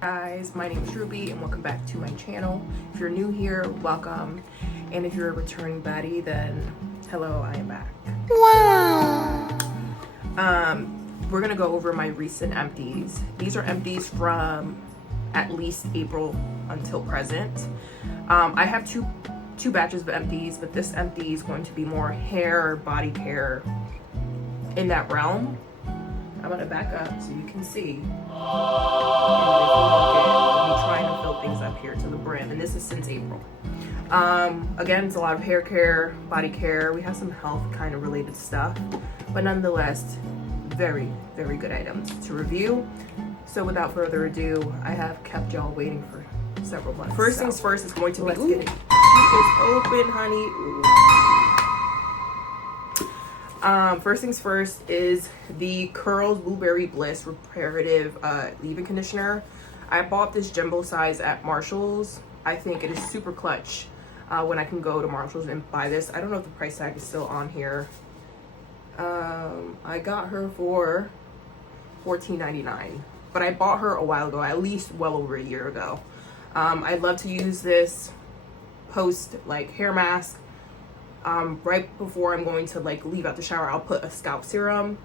Guys, my name is Ruby and welcome back to my channel. If you're new here, welcome, and if you're a returning baddie, then hello, I am back. Wow. We're gonna go over my recent empties. These are empties from at least April until present. I have two batches of empties, but this empty is going to be more hair, body care in that realm. I'm gonna back up so you can see. And if you look at, I'll be trying to fill things up here to the brim, and this is since April. Again, it's a lot of hair care, body care. We have some health kind of related stuff, but nonetheless, very, very good items to review. So without further ado, I have kept y'all waiting for several months. First things first is going to be, let's get it. It's open, honey. Ooh. First things first is the Curls Blueberry Bliss Reparative leave-in conditioner. I bought this jumbo size at Marshall's. I think it is super clutch when I can go to Marshall's and buy this. I don't know if the price tag is still on here. I got her for $14.99, but I bought her a while ago, at least well over a year ago. I love to use this post like hair mask. Right before I'm going to like leave out the shower, I'll put a scalp serum,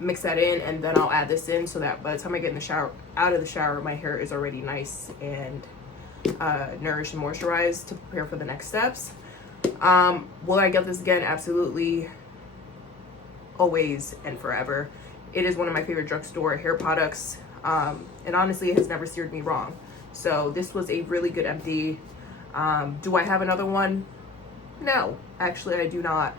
mix that in, and then I'll add this in so that by the time I get in the shower, out of the shower, my hair is already nice and nourished and moisturized to prepare for the next steps. Will I get this again? Absolutely. Always and forever. It is one of my favorite drugstore hair products, and honestly, it has never steered me wrong. So this was a really good empty. Do I have another one? No, actually I do not,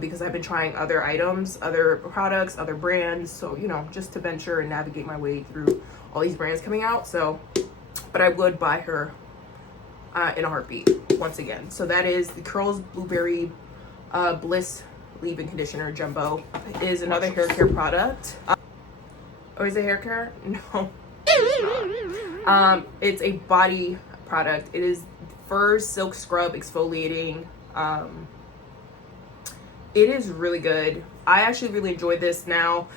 because I've been trying other items, other products, other brands, so you know, just to venture and navigate my way through all these brands coming out. So, but I would buy her in a heartbeat once again. So that is the Curls Blueberry Bliss leave-in conditioner jumbo. It is another hair care product. Oh, is it hair care? No. It's a body product. It is Fur Silk Scrub Exfoliating. It is really good. I actually really enjoyed this. Now,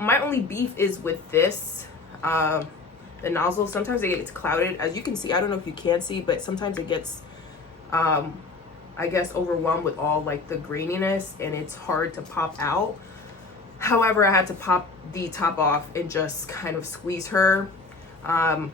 my only beef is with this, the nozzle. Sometimes it gets clouded. As you can see, I don't know if you can see, but sometimes it gets, I guess, overwhelmed with all like the graininess, and it's hard to pop out. However, I had to pop the top off and just kind of squeeze her. You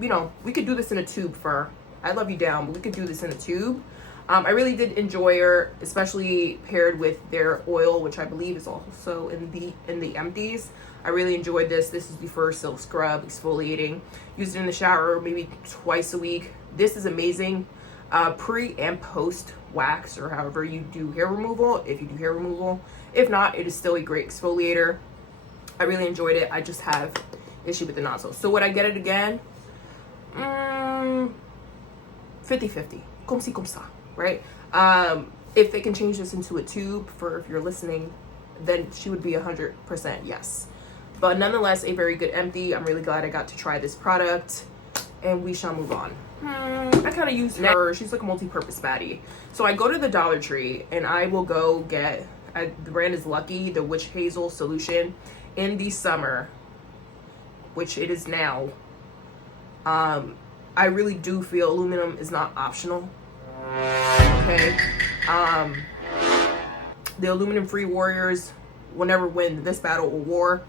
know, we could do this in a tube for, I love you down, but we could do this in a tube. I really did enjoy her, especially paired with their oil, which I believe is also in the empties. I really enjoyed this. This is the Fur Silk Scrub Exfoliating. Use it in the shower maybe twice a week. This is amazing. Pre and post wax, or however you do hair removal, if you do hair removal. If not, it is still a great exfoliator. I really enjoyed it. I just have issue with the nozzle. So would I get it again? 50-50. Comme si, comme ça, right? If they can change this into a tube, for if you're listening, then she would be 100% yes. But nonetheless, a very good empty. I'm really glad I got to try this product, and we shall move on. I kind of use her. She's like a multi-purpose baddie. So I go to the Dollar Tree and I will go get, the brand is Lucky, the Witch Hazel Solution in the summer, which it is now. I really do feel aluminum is not optional. Okay. The aluminum free warriors will never win this battle or war.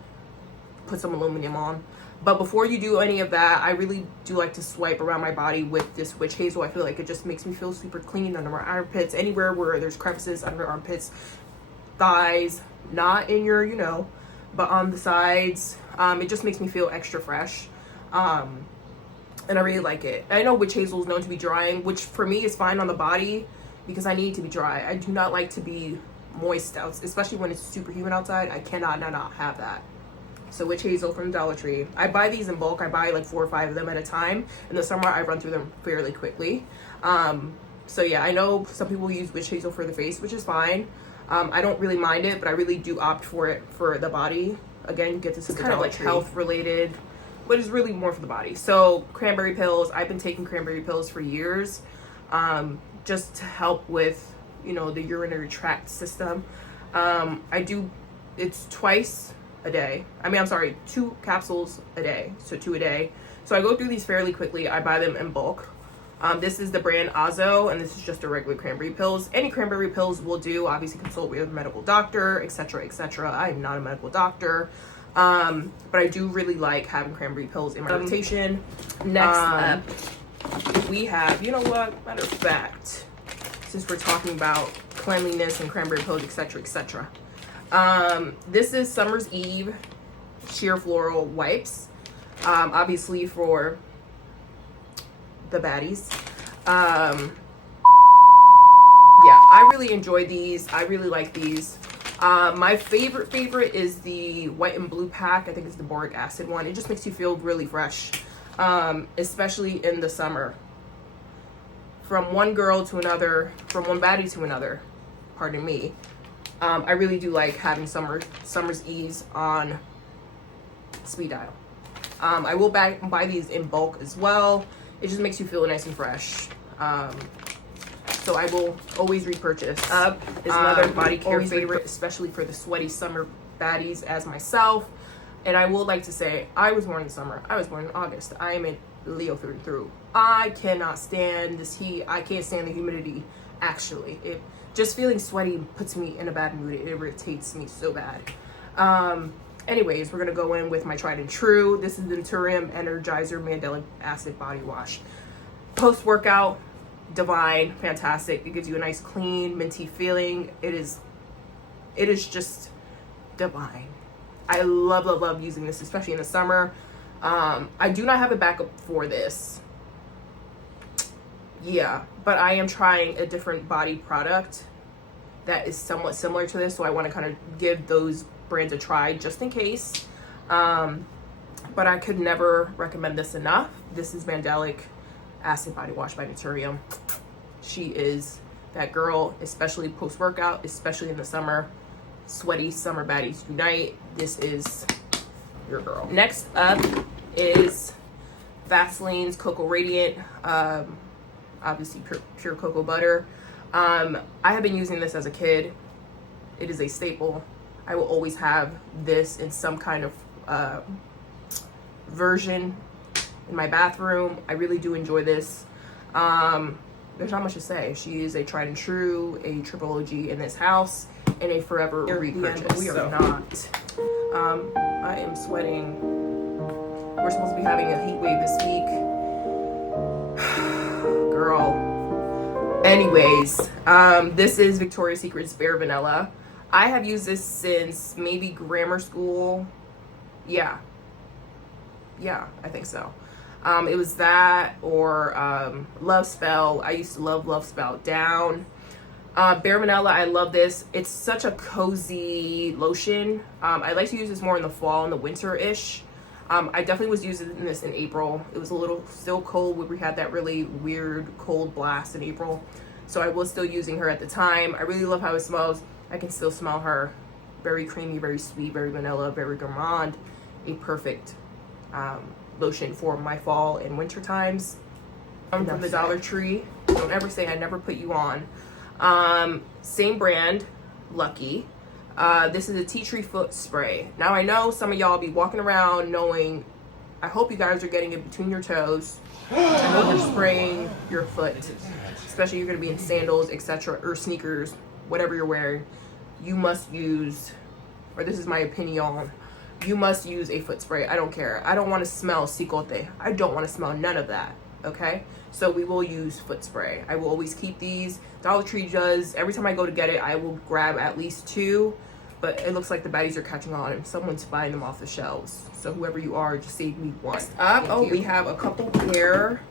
Put some aluminum on. But before you do any of that, I really do like to swipe around my body with this Witch Hazel. I feel like it just makes me feel super clean under my armpits, anywhere where there's crevices under armpits, thighs, not in your, you know, but on the sides. It just makes me feel extra fresh. And I really like it. I know Witch Hazel is known to be drying, which for me is fine on the body because I need to be dry. I do not like to be moist out, especially when it's super humid outside. I cannot not have that. So Witch Hazel from Dollar Tree. I buy these in bulk. I buy like 4 or 5 of them at a time. In the summer, I run through them fairly quickly. So yeah, I know some people use Witch Hazel for the face, which is fine. I don't really mind it, but I really do opt for it for the body. Again, you get this kind of like health related, but it's really more for the body. So cranberry pills. I've been taking cranberry pills for years, just to help with, you know, the urinary tract system. It's twice a day. I mean, I'm sorry, 2 capsules a day. So 2 a day. So I go through these fairly quickly. I buy them in bulk. This is the brand Azo, and this is just a regular cranberry pills. Any cranberry pills will do. Obviously, consult with a medical doctor, etc., etc. I am not a medical doctor, but I do really like having cranberry pills in my rotation. Next up, we have, you know what? Matter of fact, since we're talking about cleanliness and cranberry pills, etc., etc. This is Summer's Eve sheer floral wipes. Obviously for the baddies. Yeah, I really enjoy these. I really like these. My favorite is the white and blue pack. I think it's the boric acid one. It just makes you feel really fresh, especially in the summer. From one girl to another, from one baddie to another, pardon me. I really do like having Summer's Eves on speed dial. I will buy these in bulk as well. It just makes you feel nice and fresh. So I will always repurchase. Up is another body care favorite, especially for the sweaty summer baddies as myself. And I would like to say, I was born in summer. I was born in August. I am a Leo through and through. I cannot stand this heat. I can't stand the humidity, actually. Just feeling sweaty puts me in a bad mood. It irritates me so bad. Anyways, we're going to go in with my tried and true. This is the Naturium Energizer Mandelic Acid Body Wash. Post-workout, divine, fantastic. It gives you a nice, clean, minty feeling. It is just divine. I love using this, especially in the summer. I do not have a backup for this. Yeah, but I am trying a different body product that is somewhat similar to this, so I want to kind of give those brands a try just in case. But I could never recommend this enough. This is Mandelic Acid Body Wash by Naturium. She is that girl, especially post-workout, especially in the summer. Sweaty summer baddies unite. This is your girl. Next up is Vaseline's Cocoa Radiant. Obviously pure cocoa butter. I have been using this as a kid. It is a staple. I will always have this in some kind of version in my bathroom. I really do enjoy this. There's not much to say. She is a tried and true, a triple OG in this house, and a forever repurchase. We are not. I am sweating. We're supposed to be having a heat wave this week. Girl. Anyways, this is Victoria's Secret's Bare Vanilla. I have used this since maybe grammar school. Yeah, I think so. It was that or Love Spell. I used to love Love Spell Down. Bare Vanilla, I love this. It's such a cozy lotion. I like to use this more in the fall and the winter-ish. I definitely was using this in April. It was a little still cold when we had that really weird cold blast in April. So I was still using her at the time. I really love how it smells. I can still smell her. Very creamy, very sweet, very vanilla, very gourmand. A perfect lotion for my fall and winter times. From the Dollar Tree. Don't ever say I never put you on. Same brand, Lucky. This is a tea tree foot spray. Now I know some of y'all be walking around knowing, I hope you guys are getting it between your toes. I hope you're spraying your foot, especially you're going to be in sandals, etc., or sneakers, whatever you're wearing. You must use, or this is my opinion, you must use a foot spray. I don't care. I don't want to smell cicote. I don't want to smell none of that. Okay? So we will use foot spray. I will always keep these. Dollar Tree does. Every time I go to get it, I will grab at least 2. But it looks like the baddies are catching on and someone's buying them off the shelves. So whoever you are, just save me one. Next up, we have a couple hair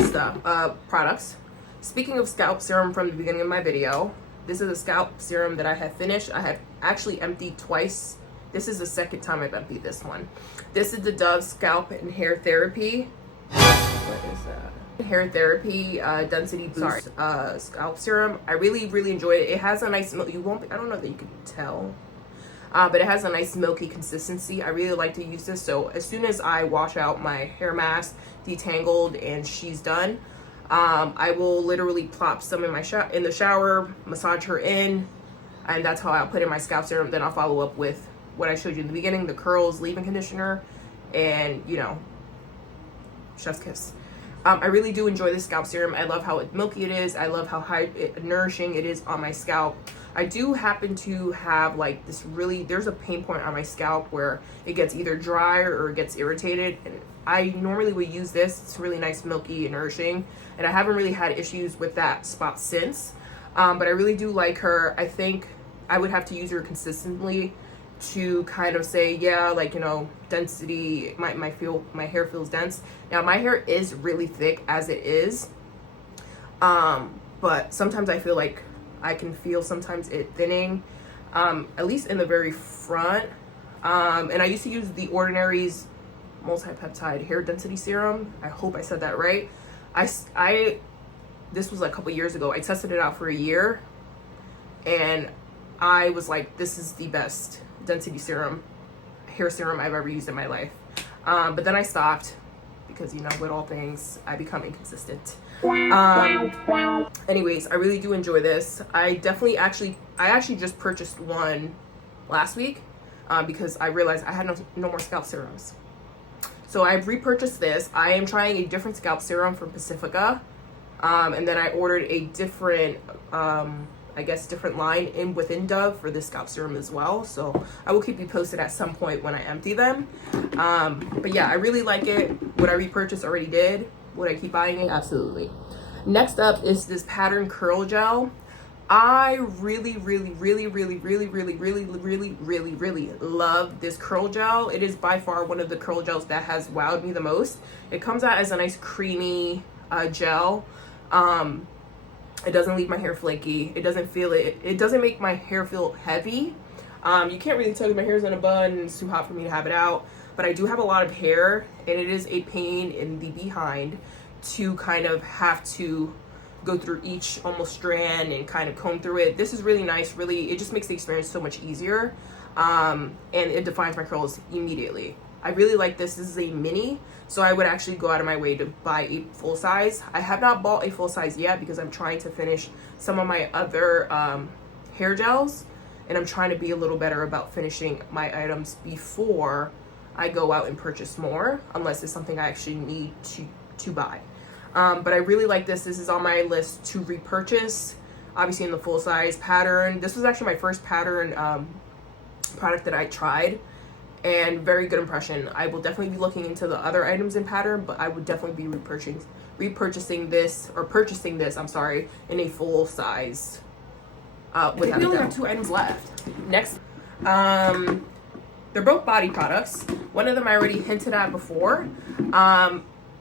stuff, products. Speaking of scalp serum from the beginning of my video, this is a scalp serum that I have finished. I have actually emptied twice. This is the second time I've emptied this one. This is the Dove Scalp and Hair Therapy. What is that? Hair Therapy Density Boost Scalp Serum. I really enjoy it. It has a nice milk. I don't know that you can tell, but it has a nice milky consistency. I really like to use this. So as soon as I wash out my hair mask, detangled, and she's done, I will literally plop some in the shower, massage her in, and that's how I'll put in my scalp serum. Then I'll follow up with what I showed you in the beginning, the curls, leave-in conditioner, and, you know, chef's kiss. I really do enjoy this scalp serum. I love how milky it is. I love how nourishing it is on my scalp. I do happen to have like this there's a pain point on my scalp where it gets either dry or it gets irritated. And I normally would use this. It's really nice, milky, and nourishing. And I haven't really had issues with that spot since. But I really do like her. I think I would have to use her consistently to kind of say, yeah, like, you know, density, my hair feels dense. Now my hair is really thick as it is, but sometimes I feel like I can feel sometimes it thinning, at least in the very front. And I used to use the Ordinary's multi-peptide hair density serum. I hope I said that right. This was like a couple years ago. I tested it out for a year and I was like, this is the best density serum, hair serum I've ever used in my life. But then I stopped because, you know, with all things, I become inconsistent. Anyways, I really do enjoy this. I actually just purchased one last week because I realized I had no more scalp serums. So I've repurchased this. I am trying a different scalp serum from Pacifica. And then I ordered a different, I guess, different line within Dove for this scalp serum as well. So I will keep you posted at some point when I empty them. But yeah, I really like it. Would I repurchase? Already did. Would I keep buying it? Absolutely. Next up is this Pattern Curl Gel. I really love this curl gel. It is by far one of the curl gels that has wowed me the most. It comes out as a nice creamy gel. It doesn't leave my hair flaky. It doesn't make my hair feel heavy. You can't really tell if my hair's in a bun and it's too hot for me to have it out, but I do have a lot of hair and it is a pain in the behind to kind of have to go through each almost strand and kind of comb through it. This is really nice. Really, it just makes the experience so much easier. And it defines my curls immediately. I really like this. This is a mini, so I would actually go out of my way to buy a full size. I have not bought a full size yet because I'm trying to finish some of my other hair gels, and I'm trying to be a little better about finishing my items before I go out and purchase more, unless it's something I actually need to buy. But I really like this. This is on my list to repurchase, obviously in the full size Pattern. This was actually my first Pattern product that I tried, and very good impression. I will definitely be looking into the other items in Pattern, but I would definitely be purchasing this I'm sorry, in a full size. We only have 2 items left. Next, they're both body products. One of them I already hinted at before.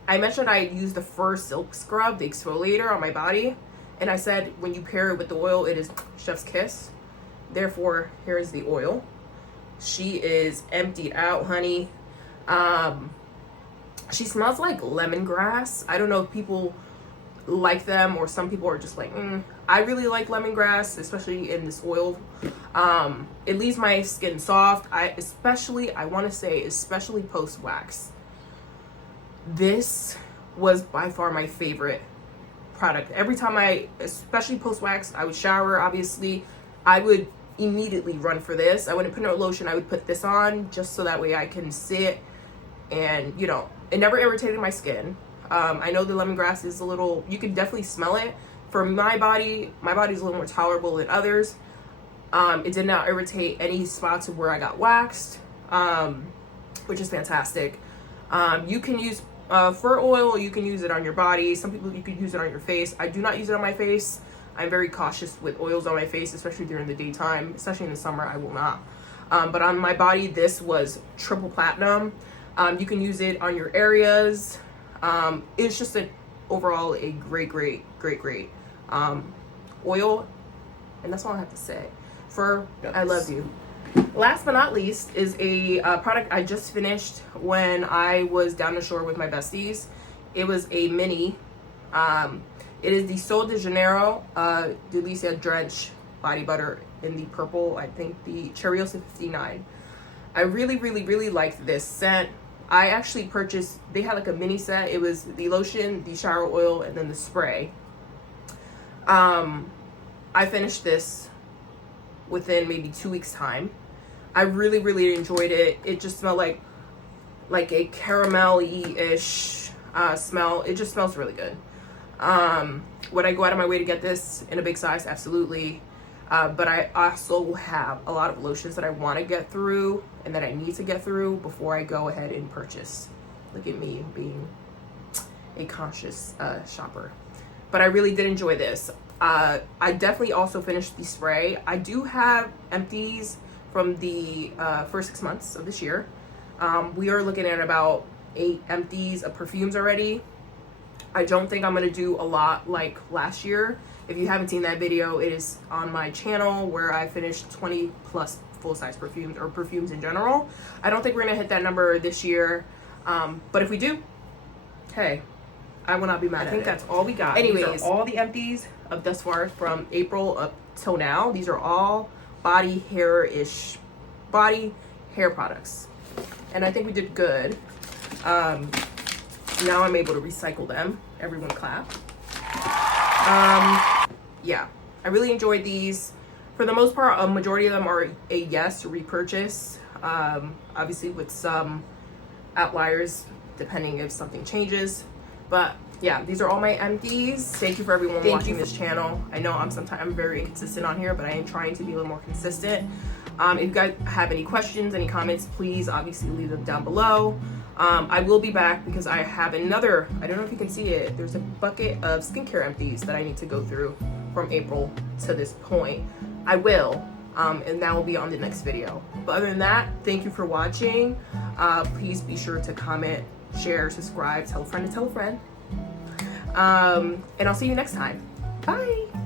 I mentioned I used the first silk scrub, the exfoliator, on my body, and I said when you pair it with the oil, it is chef's kiss. Therefore, here is the oil. She is emptied out, honey. She smells like lemongrass. I don't know if people like them or some people are just like, I really like lemongrass, especially in this oil. It leaves my skin soft. I want to say, especially post wax. This was by far my favorite product. Every time especially post wax, I would shower, obviously, I would immediately run for this. I wouldn't put no lotion. I would put this on just so that way I can sit, and you know, it never irritated my skin. I know the lemongrass is a little, you can definitely smell it. For my body's a little more tolerable than others. It did not irritate any spots where I got waxed, which is fantastic. You can use fur oil, you can use it on your body. Some people, you can use it on your face. I do not use it on my face. I'm very cautious with oils on my face, especially during the daytime. Especially in the summer, I will not. But on my body, this was triple platinum. You can use it on your areas. It's just overall a great oil. And that's all I have to say. Fur, yes. I love you. Last but not least is a product I just finished when I was down the shore with my besties. It was a mini. It is the Sol de Janeiro Delicia Drench Body Butter in the purple, I think the Cherryosa 59. I really liked this scent. I actually purchased, they had like a mini set. It was the lotion, the shower oil, and then the spray. I finished this within maybe 2 weeks time. I really, really enjoyed it. It just smelled like a caramel-y-ish smell. It just smells really good. Would I go out of my way to get this in a big size? Absolutely. But I also have a lot of lotions that I want to get through and that I need to get through before I go ahead and purchase. Look at me being a conscious shopper. But I really did enjoy this. I definitely also finished the spray. I do have Empties from the first 6 months of this year. We are looking at about 8 Empties of perfumes already. I don't think I'm going to do a lot like last year. If you haven't seen that video, it is on my channel where I finished 20 plus full-size perfumes, or perfumes in general. I don't think we're going to hit that number this year. But if we do, hey, I will not be mad at it. I think that's all we got. Anyways, these are all the Empties of thus far from April up till now. These are all body hair products. And I think we did good. Now I'm able to recycle them. Everyone clap. Yeah, I really enjoyed these. For the most part, a majority of them are a yes to repurchase. Obviously with some outliers, depending if something changes. But yeah, these are all my Empties. Thank you for everyone watching this channel. I know I'm very inconsistent on here, but I am trying to be a little more consistent. If you guys have any questions, any comments, please obviously leave them down below. I will be back because I have another, I don't know if you can see it, there's a bucket of skincare Empties that I need to go through from April to this point. I will, and that will be on the next video. But other than that, thank you for watching. Please be sure to comment, share, subscribe, tell a friend to tell a friend. And I'll see you next time. Bye.